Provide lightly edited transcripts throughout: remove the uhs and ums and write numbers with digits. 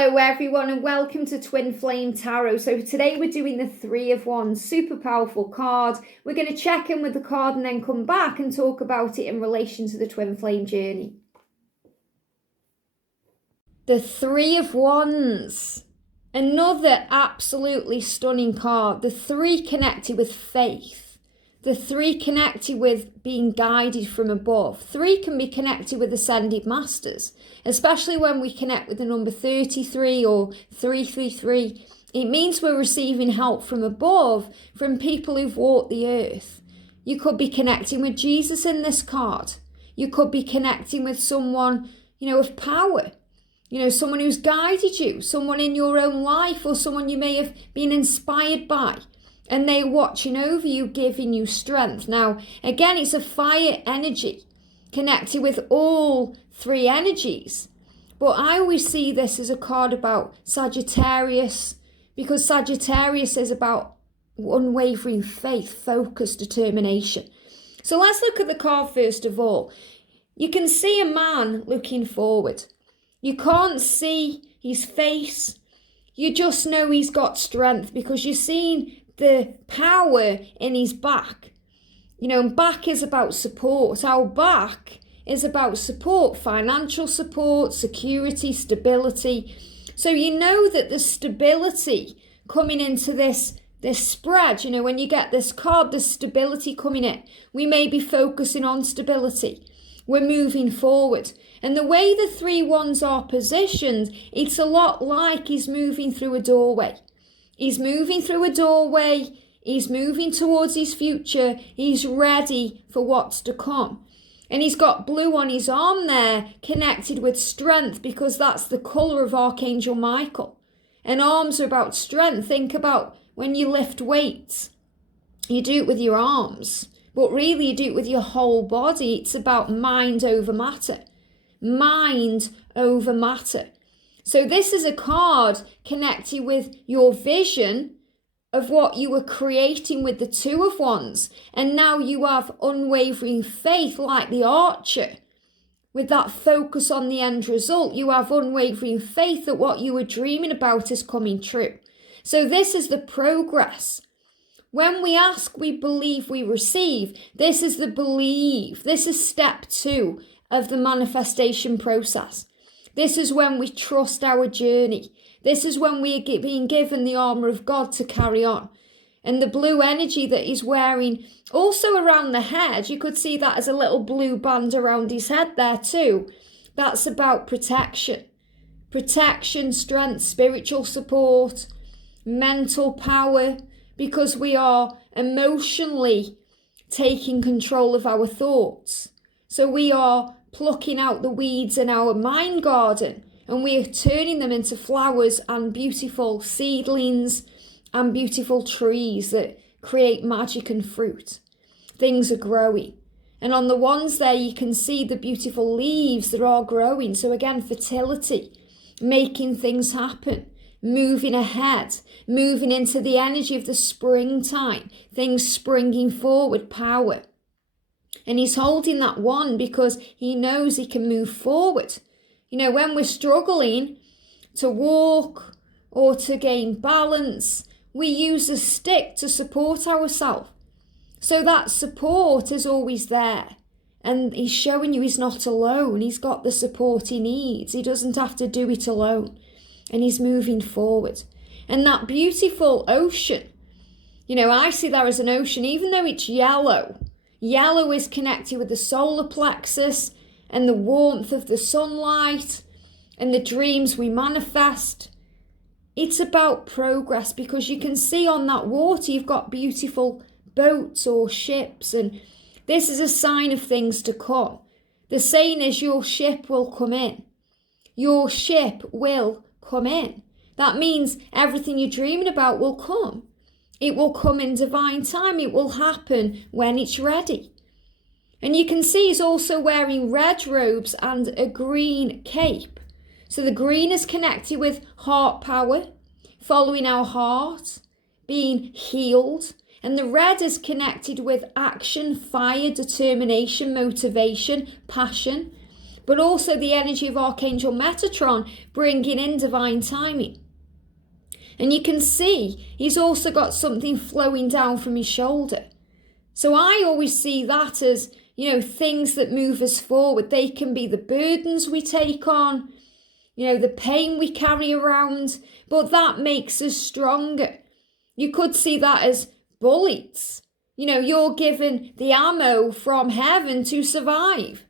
Hello everyone and welcome to Twin Flame Tarot. So today we're doing the Three of Wands, super powerful card. We're going to check in with the card and then come back and talk about it in relation to the Twin Flame journey. The Three of Wands, another absolutely stunning card. The three connected with faith. The three connected with being guided from above. Three can be connected with ascended masters, especially when we connect with the number 33 or 333. It means we're receiving help from above, from people who've walked the earth. You could be connecting with Jesus in this card. You could be connecting with someone, of power. Someone who's guided you, someone in your own life, or someone you may have been inspired by. And they're watching over you, giving you strength. Now, again, it's a fire energy connected with all three energies. But I always see this as a card about Sagittarius, because Sagittarius is about unwavering faith, focus, determination. So let's look at the card first of all. You can see a man looking forward. You can't see his face. You just know he's got strength because you're seeing the power in his back. Back is about support. Our back is about support, financial support, security, stability. So you know that the stability coming into this spread, when you get this card, the stability coming in. We may be focusing on stability. We're moving forward. And the way the 3 wands are positioned, it's a lot like he's moving through a doorway. He's moving through a doorway, he's moving towards his future, he's ready for what's to come. And he's got blue on his arm there, connected with strength, because that's the colour of Archangel Michael. And arms are about strength. Think about when you lift weights, you do it with your arms, but really you do it with your whole body. It's about mind over matter. Mind over matter. So this is a card connected with your vision of what you were creating with the 2 of Wands. And now you have unwavering faith like the archer. With that focus on the end result, you have unwavering faith that what you were dreaming about is coming true. So this is the progress. When we ask, we believe, we receive. This is the believe. This is step 2 of the manifestation process. This is when we trust our journey. This is when we are being given the armour of God to carry on. And the blue energy that he's wearing also around the head, you could see that as a little blue band around his head there too. That's about protection. Protection, strength, spiritual support, mental power, because we are emotionally taking control of our thoughts. So we are plucking out the weeds in our mind garden and we are turning them into flowers and beautiful seedlings and beautiful trees that create magic and fruit. Things are growing. And on the ones there you can see the beautiful leaves that are growing. So again, fertility, making things happen, moving ahead, moving into the energy of the springtime, things springing forward, power. And he's holding that one because he knows he can move forward. When we're struggling to walk or to gain balance, we use a stick to support ourselves. So that support is always there. And he's showing you he's not alone. He's got the support he needs. He doesn't have to do it alone. And he's moving forward. And that beautiful ocean, I see that as an ocean, even though it's yellow. Yellow is connected with the solar plexus and the warmth of the sunlight and the dreams we manifest. It's about progress because you can see on that water you've got beautiful boats or ships, and this is a sign of things to come. The saying is your ship will come in. Your ship will come in. That means everything you're dreaming about will come. It will come in divine time. It will happen when it's ready. And you can see he's also wearing red robes and a green cape. So the green is connected with heart power, following our heart, being healed. And the red is connected with action, fire, determination, motivation, passion. but also the energy of Archangel Metatron bringing in divine timing. And you can see he's also got something flowing down from his shoulder. So I always see that as, things that move us forward. They can be the burdens we take on, the pain we carry around, but that makes us stronger. You could see that as bullets. You're given the ammo from heaven to survive,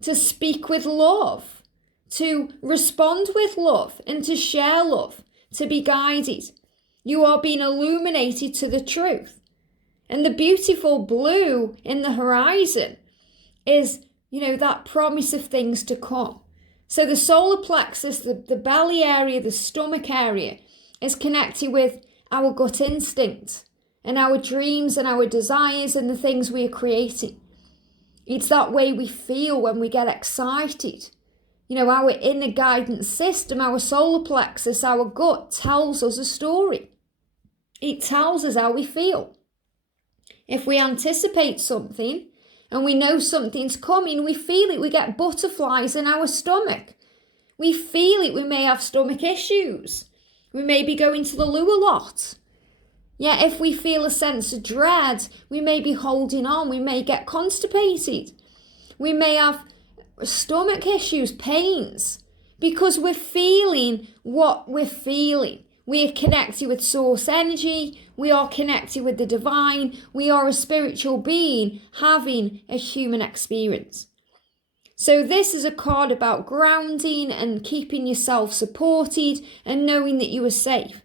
to speak with love, to respond with love, and to share love, to be guided. You are being illuminated to the truth. And the beautiful blue in the horizon is, that promise of things to come. So the solar plexus, the belly area, the stomach area, is connected with our gut instinct and our dreams and our desires and the things we are creating. It's that way we feel when we get excited. Our inner guidance system, our solar plexus, our gut tells us a story. It tells us how we feel. If we anticipate something and we know something's coming, we feel it. We get butterflies in our stomach. We feel it. We may have stomach issues. We may be going to the loo a lot. Yeah, if we feel a sense of dread, we may be holding on. We may get constipated. We may have stomach issues, pains, because we're feeling what we're feeling. We are connected with source energy. We are connected with the divine. We are a spiritual being having a human experience. So this is a card about grounding and keeping yourself supported and knowing that you are safe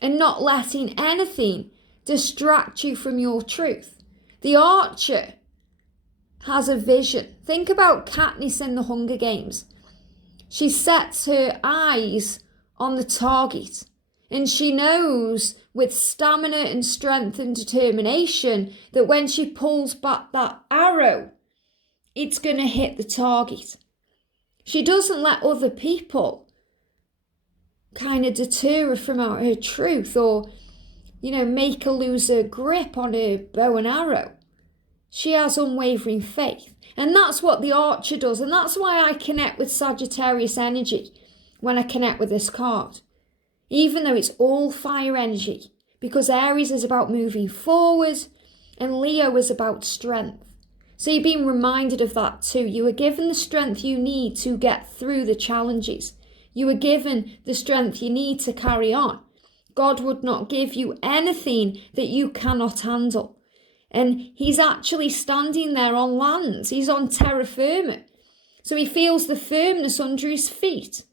and not letting anything distract you from your truth. The archer has a vision. Think about Katniss in the Hunger Games. She sets her eyes on the target. And she knows with stamina and strength and determination that when she pulls back that arrow, it's going to hit the target. She doesn't let other people kind of deter her from her truth or, make her lose her grip on her bow and arrow. She has unwavering faith. And that's what the archer does. And that's why I connect with Sagittarius energy when I connect with this card. Even though it's all fire energy, because Aries is about moving forward and Leo is about strength. So you're being reminded of that too. You are given the strength you need to get through the challenges. You are given the strength you need to carry on. God would not give you anything that you cannot handle. And he's actually standing there on land. He's on terra firma. So he feels the firmness under his feet.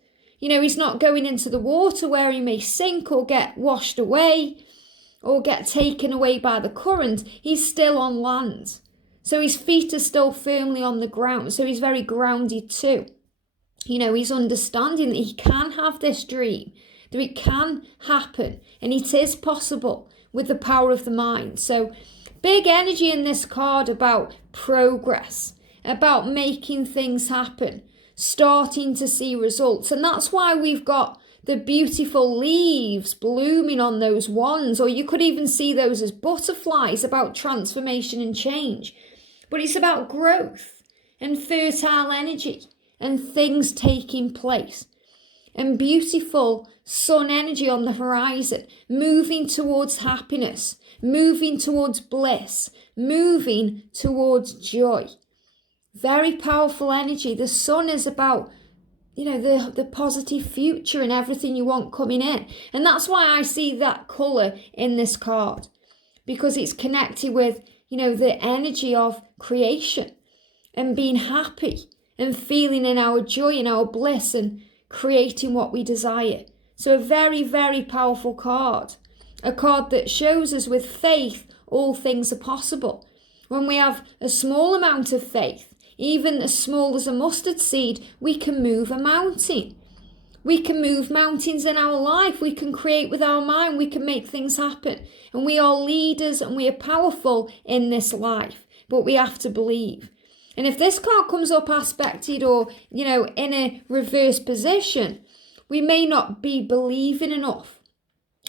He's not going into the water where he may sink or get washed away or get taken away by the current. He's still on land. So his feet are still firmly on the ground. So he's very grounded too. He's understanding that he can have this dream, that it can happen, and it is possible with the power of the mind. So big energy in this card about progress, about making things happen, starting to see results. And that's why we've got the beautiful leaves blooming on those wands, or you could even see those as butterflies, about transformation and change. But it's about growth and fertile energy and things taking place. And beautiful sun energy on the horizon, moving towards happiness, moving towards bliss, moving towards joy. Very powerful energy. The sun is about, the positive future and everything you want coming in. And that's why I see that colour in this card, because it's connected with, the energy of creation and being happy and feeling in our joy and our bliss and creating what we desire. So a very, very powerful card. A card that shows us with faith all things are possible. When we have a small amount of faith, even as small as a mustard seed, we can move a mountain. We can move mountains in our life. We can create with our mind. We can make things happen. And we are leaders and we are powerful in this life. But we have to believe. And if this card comes up aspected or, in a reverse position, we may not be believing enough.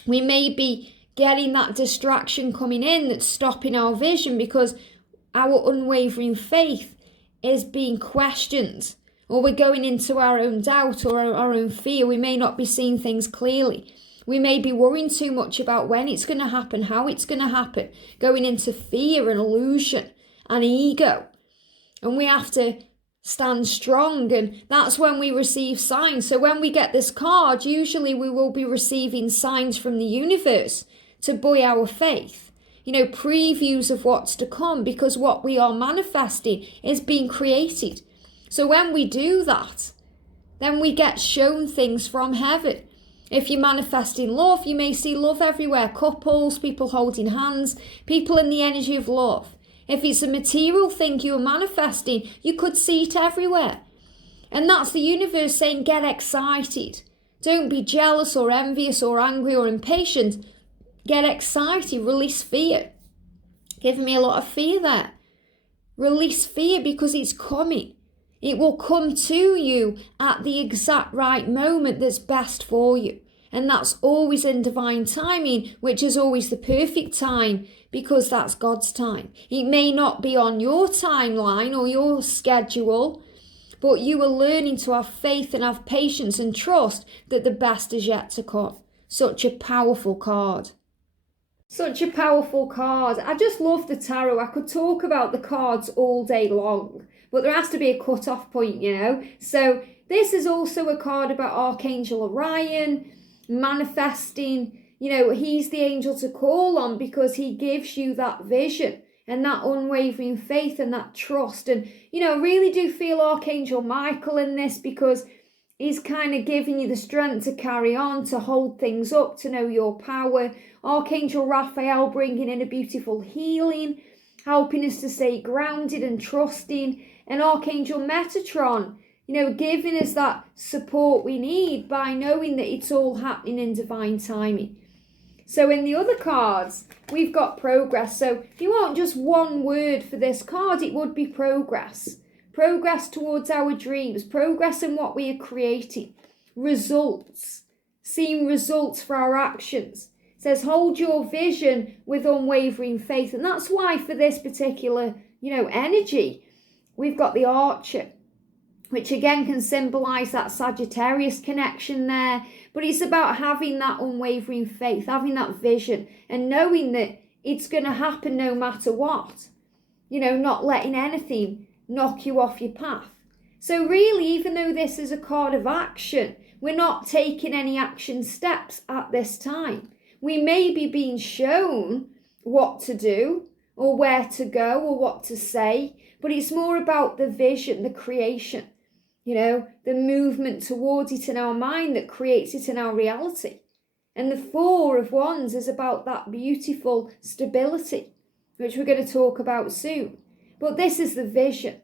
We may be getting that distraction coming in that's stopping our vision because our unwavering faith is being questioned or we're going into our own doubt or our own fear. We may not be seeing things clearly. We may be worrying too much about when it's going to happen, how it's going to happen, going into fear and illusion and ego. And we have to stand strong, and that's when we receive signs. So when we get this card, usually we will be receiving signs from the universe to buoy our faith. Previews of what's to come, because what we are manifesting is being created. So when we do that, then we get shown things from heaven. If you're manifesting love, you may see love everywhere. Couples, people holding hands, people in the energy of love. If it's a material thing you're manifesting, you could see it everywhere. And that's the universe saying, get excited. Don't be jealous or envious or angry or impatient. Get excited, release fear. Giving me a lot of fear there. Release fear, because it's coming. It will come to you at the exact right moment that's best for you. And that's always in divine timing, which is always the perfect time, because that's God's time. It may not be on your timeline or your schedule, but you are learning to have faith and have patience and trust that the best is yet to come. Such a powerful card. Such a powerful card. I just love the tarot. I could talk about the cards all day long, but there has to be a cut-off point, So this is also a card about Archangel Orion, manifesting. He's the angel to call on, because he gives you that vision and that unwavering faith and that trust. And, I really do feel Archangel Michael in this, because he's kind of giving you the strength to carry on, to hold things up, to know your power. Archangel Raphael bringing in a beautiful healing, helping us to stay grounded and trusting. And Archangel Metatron, giving us that support we need by knowing that it's all happening in divine timing. So in the other cards, we've got progress. So if you want just one word for this card, it would be progress. Progress towards our dreams, progress in what we are creating, results, seeing results for our actions. It says, hold your vision with unwavering faith. And that's why for this particular, energy, we've got the Archer, which again can symbolize that Sagittarius connection there. But it's about having that unwavering faith, having that vision, and knowing that it's going to happen no matter what. Not letting anything knock you off your path. So really, even though this is a card of action, we're not taking any action steps at this time. We may be being shown what to do or where to go or what to say, but it's more about the vision, the creation, the movement towards it in our mind that creates it in our reality. And the Four of Wands is about that beautiful stability, which we're going to talk about soon. But this is the vision,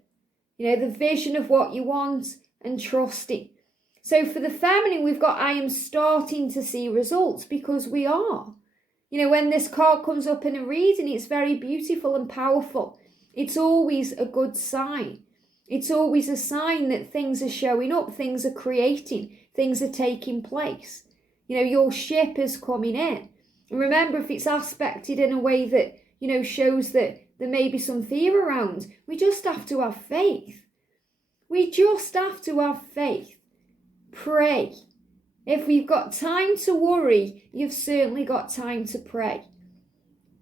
the vision of what you want and trusting. So for the feminine, we've got, I am starting to see results, because we are. When this card comes up in a reading, it's very beautiful and powerful. It's always a good sign. It's always a sign that things are showing up, things are creating, things are taking place. Your ship is coming in. And remember, if it's aspected in a way that, shows that there may be some fear around, we just have to have faith. We just have to have faith. Pray. If we've got time to worry, you've certainly got time to pray.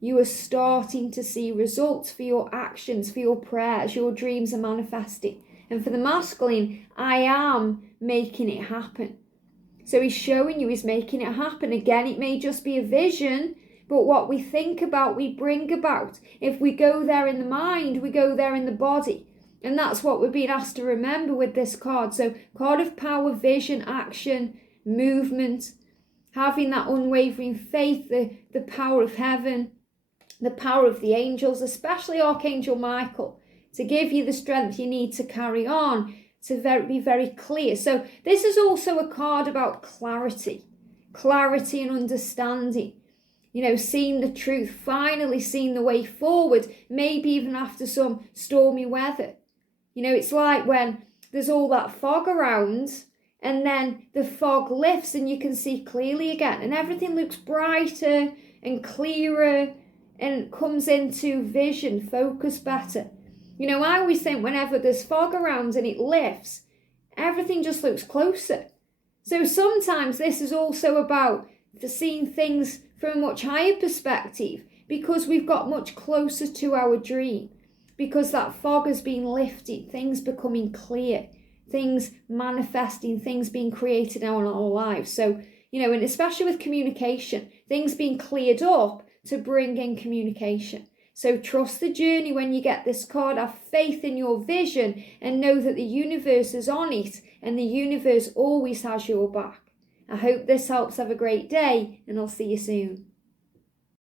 You are starting to see results for your actions, for your prayers. Your dreams are manifesting. And for the masculine, I am making it happen. So he's showing you he's making it happen. Again, it may just be a vision, but what we think about, we bring about. If we go there in the mind, we go there in the body. And that's what we're being asked to remember with this card. So card of power, vision, action, movement, having that unwavering faith, the power of heaven, the power of the angels, especially Archangel Michael, to give you the strength you need to carry on, to be very clear. So this is also a card about clarity and understanding. Seeing the truth, finally seeing the way forward, maybe even after some stormy weather. It's like when there's all that fog around and then the fog lifts and you can see clearly again and everything looks brighter and clearer and comes into vision, focus better. I always think whenever there's fog around and it lifts, everything just looks closer. So sometimes this is also about seeing things from a much higher perspective, because we've got much closer to our dream, because that fog has been lifted, things becoming clear, things manifesting, things being created in our lives. So, and especially with communication, things being cleared up to bring in communication. So trust the journey when you get this card, have faith in your vision, and know that the universe is on it, and the universe always has your back. I hope this helps. Have a great day, and I'll see you soon.